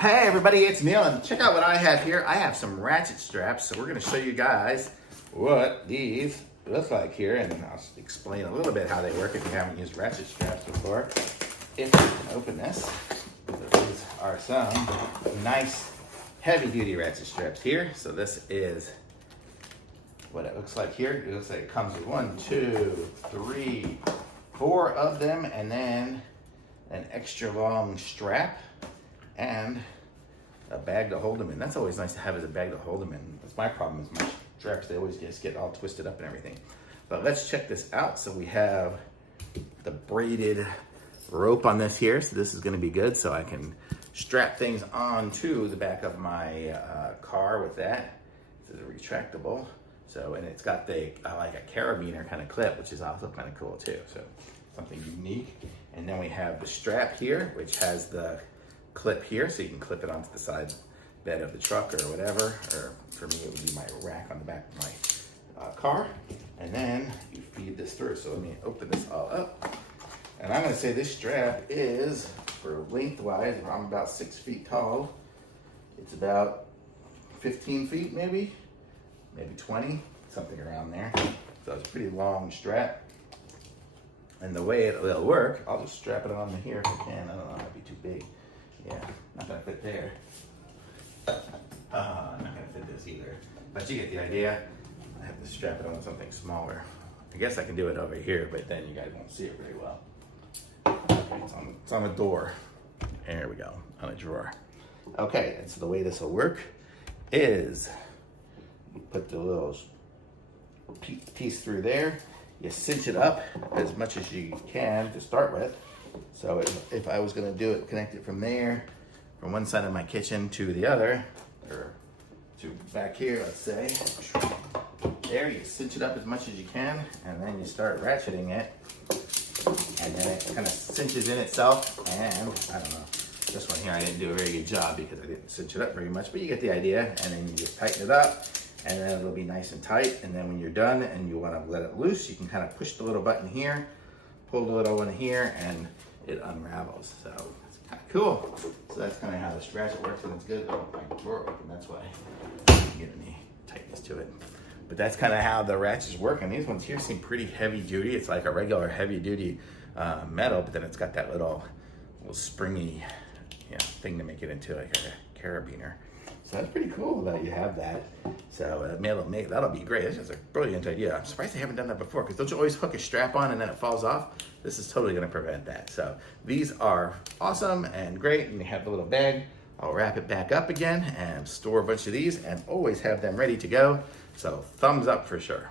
Hey everybody, it's Neil, and check out what I have here. I have some ratchet straps, so we're going to show you guys what these look like here, and I'll explain a little bit how they work if you haven't used ratchet straps before. If you can open this, these are some nice heavy-duty ratchet straps here. So this is what it looks like here. It looks like it comes with 1, 2, 3, 4 of them, and then an extra long strap and a bag to hold them in. That's always nice to have as a bag to hold them in. That's my problem is my straps, they always just get all twisted up and everything. But let's check this out. So we have the braided rope on this here. So this is gonna be good. So I can strap things onto the back of my car with that. This is a retractable. So, and it's got the, like a carabiner kind of clip, which is also kind of cool too. So something unique. And then we have the strap here, which has the clip here, so you can clip it onto the side bed of the truck or whatever, or for me it would be my rack on the back of my car. And then you feed this through. So let me open this all up. And I'm gonna say this strap is, for lengthwise, if I'm about 6 feet tall, it's about 15 feet maybe 20, something around there. So it's a pretty long strap. And the way it'll work, I'll just strap it on here if I can. I don't know, it might be too big. Yeah, not gonna fit there. Not gonna fit this either. But you get the idea. I have to strap it on something smaller. I guess I can do it over here, but then you guys won't see it very well. Okay, it's on a door. There we go, on a drawer. Okay, and so the way this will work is you put the little piece through there. You cinch it up as much as you can to start with. So if I was gonna do it, connect it from there, from one side of my kitchen to the other, or to back here, let's say. There, you cinch it up as much as you can, and then you start ratcheting it. And then it kind of cinches in itself, and I don't know. This one here, I didn't do a very good job because I didn't cinch it up very much, but you get the idea. And then you just tighten it up, and then it'll be nice and tight. And then when you're done and you want to let it loose, you can kind of push the little button here, pull the little one here, and it unravels. So it's kind of cool. So that's kind of how this ratchet works, and it's good. Oh, my drawer open, that's why I didn't get any tightness to it. But that's kind of how the ratchets work. And these ones here seem pretty heavy duty. It's like a regular heavy duty metal, but then it's got that little springy thing to make it into like a carabiner. So that's pretty cool that you have that. So that'll be great. It's just a brilliant idea. I'm surprised they haven't done that before, because don't you always hook a strap on and then it falls off? This is totally gonna prevent that. So these are awesome and great, and you have the little bag. I'll wrap it back up again and store a bunch of these and always have them ready to go. So thumbs up for sure.